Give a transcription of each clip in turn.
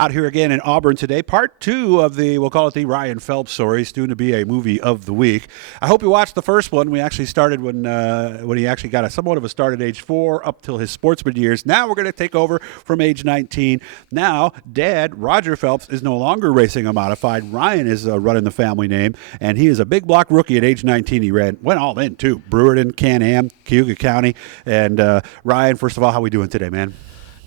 Out here again in Auburn today, part 2 of we'll call it the Ryan Phelps story, soon to be a movie of the week. I hope you watched the first one. We actually started when he actually got somewhat of a start at age 4 up till his sportsman years. Now we're going to take over from age 19. Now, Dad, Roger Phelps, is no longer racing a modified. Ryan is running the family name, and he is a big block rookie at age 19. He went all in, too. Brewerton, Can-Am, Cayuga County. And Ryan, first of all, how we doing today, man?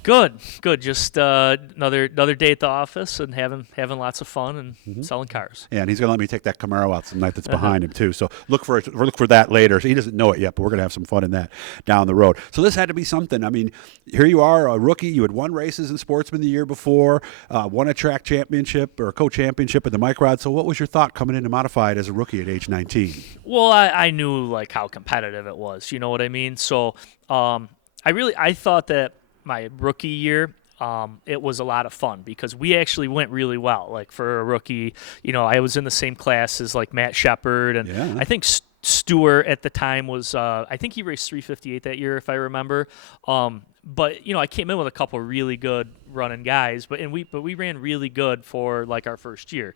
Good. Just another day at the office and having lots of fun and selling cars. Yeah, and he's going to let me take that Camaro out some night that's behind him too. So look for that later. So he doesn't know it yet, but we're going to have some fun in that down the road. So this had to be something. I mean, here you are, a rookie. You had won races in Sportsman the year before, won a track championship or a co-championship in the Mike Rod. So what was your thought coming into Modified as a rookie at age 19? Well, I knew like how competitive it was. You know what I mean? So I thought that my rookie year, it was a lot of fun because we actually went really well. Like for a rookie, I was in the same class as like Matt Shepard, and I think Stewart at the time was, I think he raced 358 that year if I remember. But I came in with a couple of really good running guys, but we ran really good for like our first year.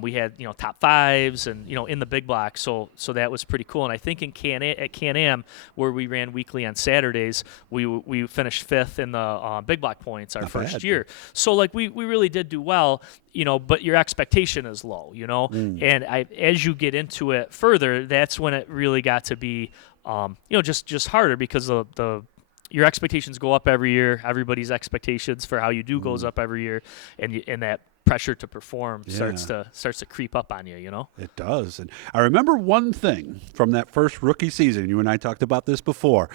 We had top fives and in the big block, so that was pretty cool. And I think at Can-Am, where we ran weekly on Saturdays, we finished 5th in the big block points our first year. So like we really did do well, but your expectation is low, And as you get into it further, that's when it really got to be just harder because your expectations go up every year. Everybody's expectations for how you do goes up every year, and that pressure to perform starts to creep up on you. It does. And I remember one thing from that first rookie season. You and I talked about this before.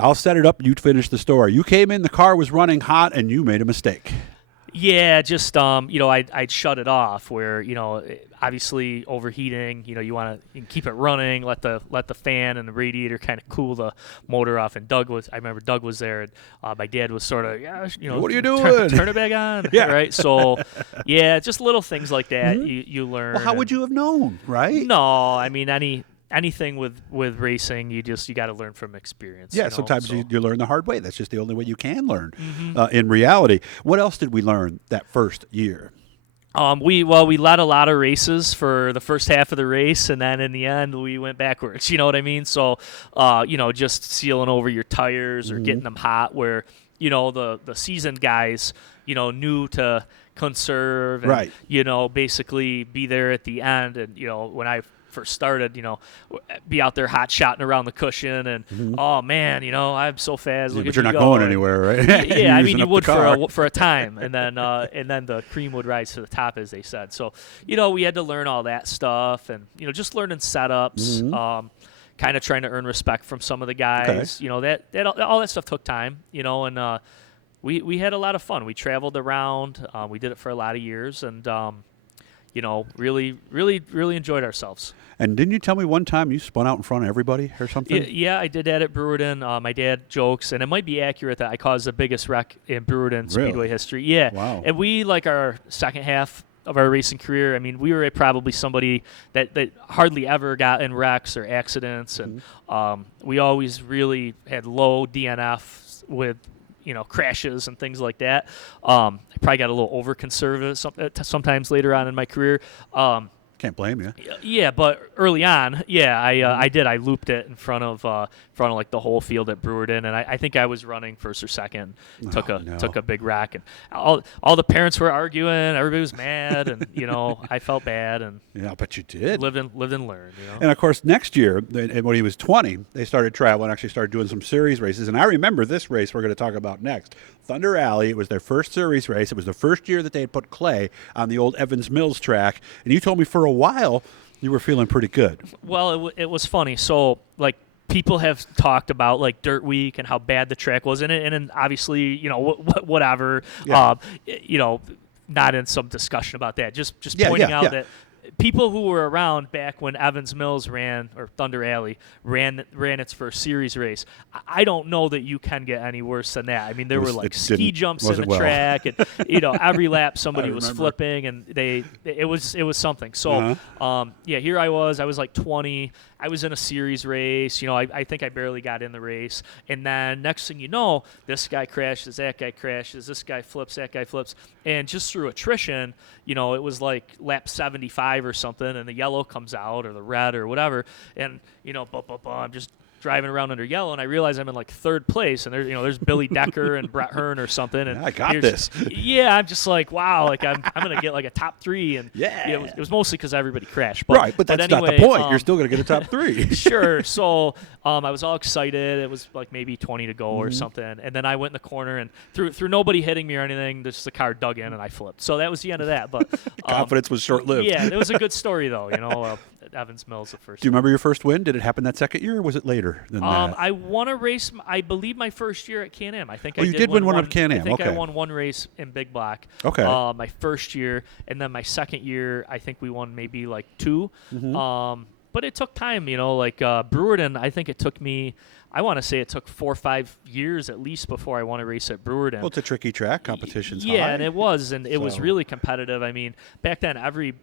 I'll set it up. You finish the story. You came in, the car was running hot, and you made a mistake. Yeah, just I'd shut it off. Where obviously overheating. You want to keep it running, let the fan and the radiator kind of cool the motor off. And I remember Doug was there, and my dad was sort of what are you doing? Turn it back on. Yeah, right. So just little things like that you learn. Well, how would you have known, right? No, I mean anything with racing, you got to learn from experience. Yeah, sometimes you learn the hard way. That's just the only way you can learn in reality. What else did we learn that first year? We led a lot of races for the first half of the race, and then in the end we went backwards. You know what I mean? So, just sealing over your tires or getting them hot. Where the seasoned guys knew to conserve and basically be there at the end. And when I first started, be out there hot shotting around the cushion, and oh man, I'm so fast. Yeah, but you're not going anywhere, right? Yeah, I mean you would for a time, and then the cream would rise to the top, as they said. So we had to learn all that stuff, and just learning setups, kind of trying to earn respect from some of the guys. Okay. That all that stuff took time, and we had a lot of fun. We traveled around. We did it for a lot of years, and really, really, really enjoyed ourselves. And didn't you tell me one time you spun out in front of everybody or something? Yeah, I did that at Brewerton. My dad jokes, and it might be accurate that I caused the biggest wreck in Brewerton Speedway history. Yeah. Wow. And we, like our second half of our racing career, I mean, we were probably somebody that hardly ever got in wrecks or accidents, and we always really had low DNF with crashes and things like that. I probably got a little over conservative sometimes later on in my career. Can't blame you. Yeah, but early on, I did. I looped it in front of like the whole field at Brewerton, and I think I was running first or second. Took a big wreck, and all the parents were arguing. Everybody was mad, and I felt bad. And yeah, but you did live and learn. And of course, next year, when he was 20, they started traveling. Actually, started doing some series races. And I remember this race we're going to talk about next. Thunder Alley. It was their first series race. It was the first year that they had put clay on the old Evans Mills track. And you told me for a while you were feeling pretty good. Well, it was funny. So, like, people have talked about, like, Dirt Week and how bad the track was. And obviously, whatever, yeah. not in some discussion about that. Just pointing out that people who were around back when Evans Mills ran, or Thunder Alley ran its first series race, I don't know that you can get any worse than that. I mean, there were like ski jumps in the track, and every lap somebody was flipping, and it was something. So here I was like 20. I was in a series race. I think I barely got in the race, and then next thing you know, this guy crashes, that guy crashes, this guy flips, that guy flips, and just through attrition, it was like lap 75 or something, and the yellow comes out or the red or whatever, and I'm just driving around under yellow, and I realize I'm in like third place, and there's Billy Decker and Brett Hearn or something, and I got this. Yeah, I'm just like, wow, like I'm gonna get like a top 3, and it was mostly because everybody crashed. But, right, but that's anyway, not the point. You're still gonna get a top 3. Sure. So I was all excited. It was like maybe 20 to go or something, and then I went in the corner, and through nobody hitting me or anything, just the car dug in and I flipped. So that was the end of that. But confidence was short-lived. Yeah, it was a good story though. Evans Mills the first. Do you remember your first win? Did it happen that second year, or was it later than that? I won a race. I believe my first year at Can-Am. I think you did win one of Can-Am. I think I won one race in Big Block. Okay. My first year, and then my second year, I think we won maybe like 2. But it took time, like Brewerton. I think it took me. I want to say it took 4 or 5 years at least before I won a race at Brewerton. Well, it's a tricky track. Competition's high. Yeah, and it was, and it was really competitive. I mean, back then,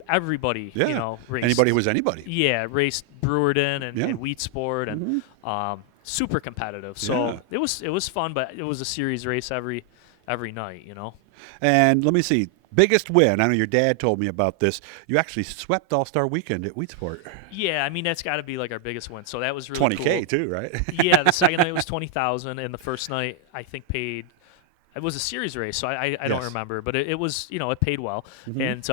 everybody, raced. Anybody was anybody. Yeah, raced Brewerton and Wheat Sport, and super competitive. So it was fun, but it was a series race every night, And let me see. Biggest win. I know your dad told me about this. You actually swept All-Star Weekend at Wheat Sport. Yeah, I mean, that's got to be like our biggest win. So that was really 20K cool. too, right? Yeah, the second night was 20,000, and the first night I think paid. It was a series race, so I don't remember, but it was it paid well, and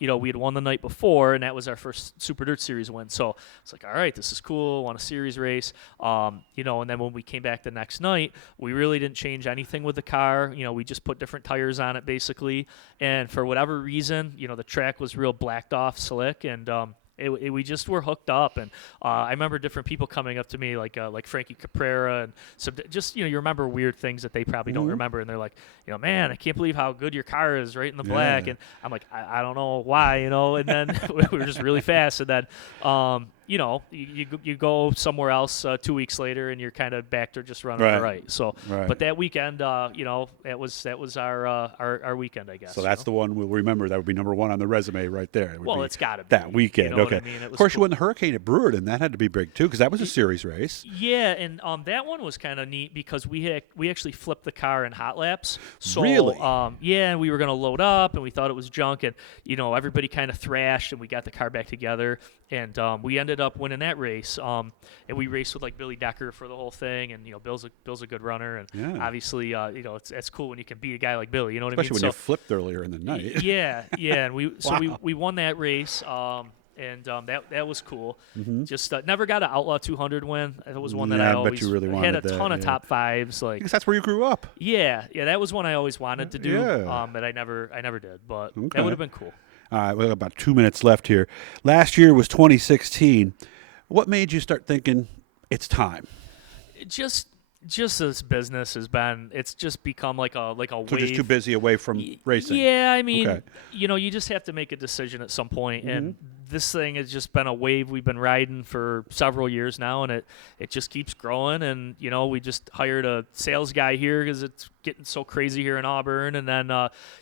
we had won the night before, and that was our first Super Dirt Series win. So it's like, all right, this is cool. Won a series race, and then when we came back the next night, we really didn't change anything with the car. We just put different tires on it basically, and for whatever reason, the track was real blacked off, slick, and we just were hooked up, and I remember different people coming up to me like Frankie Caprera, and so just you remember weird things that they probably don't remember, and they're like, man, I can't believe how good your car is right in the black, and I'm like, I don't know why, and then we were just really fast, and then you go somewhere else 2 weeks later, and you're kind of back to just running right. So, but that weekend, that was our weekend, I guess. So that's the one we'll remember. That would be number 1 on the resume right there. Well, it's got to be that weekend. Okay. I mean? Of course, you won the Hurricane at Brewerton. That had to be big too, because that was a series race. Yeah, and that one was kind of neat because we actually flipped the car in hot laps. So, really? Yeah, and we were going to load up, and we thought it was junk, and everybody kind of thrashed, and we got the car back together, and we ended up winning that race. And we raced with like Billy Decker for the whole thing, and Bill's a good runner, and obviously it's cool when you can beat a guy like Billy. You know what Especially I mean? when you flipped earlier in the night. Yeah, and we won that race. And that was cool. Just never got an Outlaw 200 win. It was one that I always bet you really had a wanted ton of top 5s. Like, because that's where you grew up. Yeah, that was one I always wanted to do. That I never did, but that would have been cool. All right, we have about 2 minutes left here. Last year was 2016. What made you start thinking it's time? Just this business it's just become like a wave. So just too busy away from racing. Yeah, I mean, you just have to make a decision at some point, and this thing has just been a wave we've been riding for several years now, and it just keeps growing. And we just hired a sales guy here because it's getting so crazy here in Auburn, and then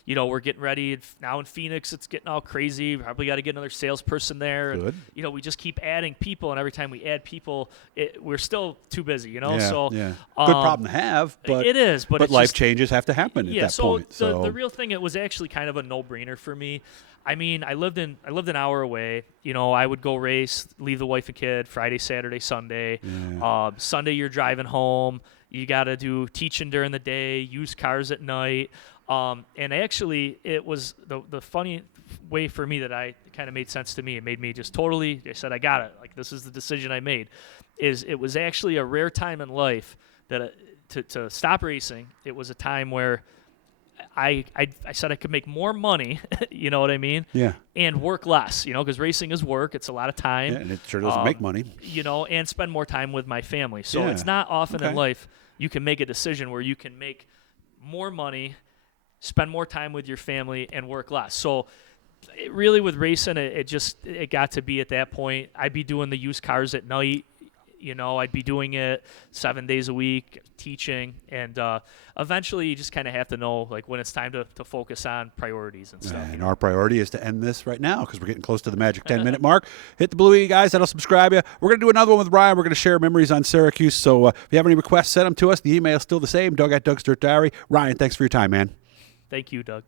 we're getting ready now in Phoenix. It's getting all crazy. Probably got to get another salesperson there. Good. And, we just keep adding people, and every time we add people, we're still too busy. Yeah, so good problem to have, but it is. But life changes have to happen at that point. So the real thing, it was actually kind of a no-brainer for me. I mean, I lived an hour away. I would go race, leave the wife and kid Friday, Saturday, Sunday. Yeah. Sunday you're driving home. You got to do teaching during the day, use cars at night. And actually, it was the funny way for me that I kind of made sense to me. It made me just totally. I said, I got it. Like, this is the decision I made. It was actually a rare time in life that to stop racing. It was a time where I said I could make more money, you know what I mean? Yeah. And work less, because racing is work. It's a lot of time. Yeah, and it sure doesn't make money. And spend more time with my family. So it's not often in life you can make a decision where you can make more money, spend more time with your family, and work less. So really with racing, it got to be at that point. I'd be doing the used cars at night. I'd be doing it 7 days a week, teaching, and eventually you just kind of have to know like when it's time to focus on priorities and stuff. And our priority is to end this right now because we're getting close to the magic 10-minute mark. Hit the blue E, guys. That'll subscribe you. We're going to do another one with Ryan. We're going to share memories on Syracuse. So if you have any requests, send them to us. The email is still the same, Doug at Doug's Dirt Diary. Ryan, thanks for your time, man. Thank you, Doug.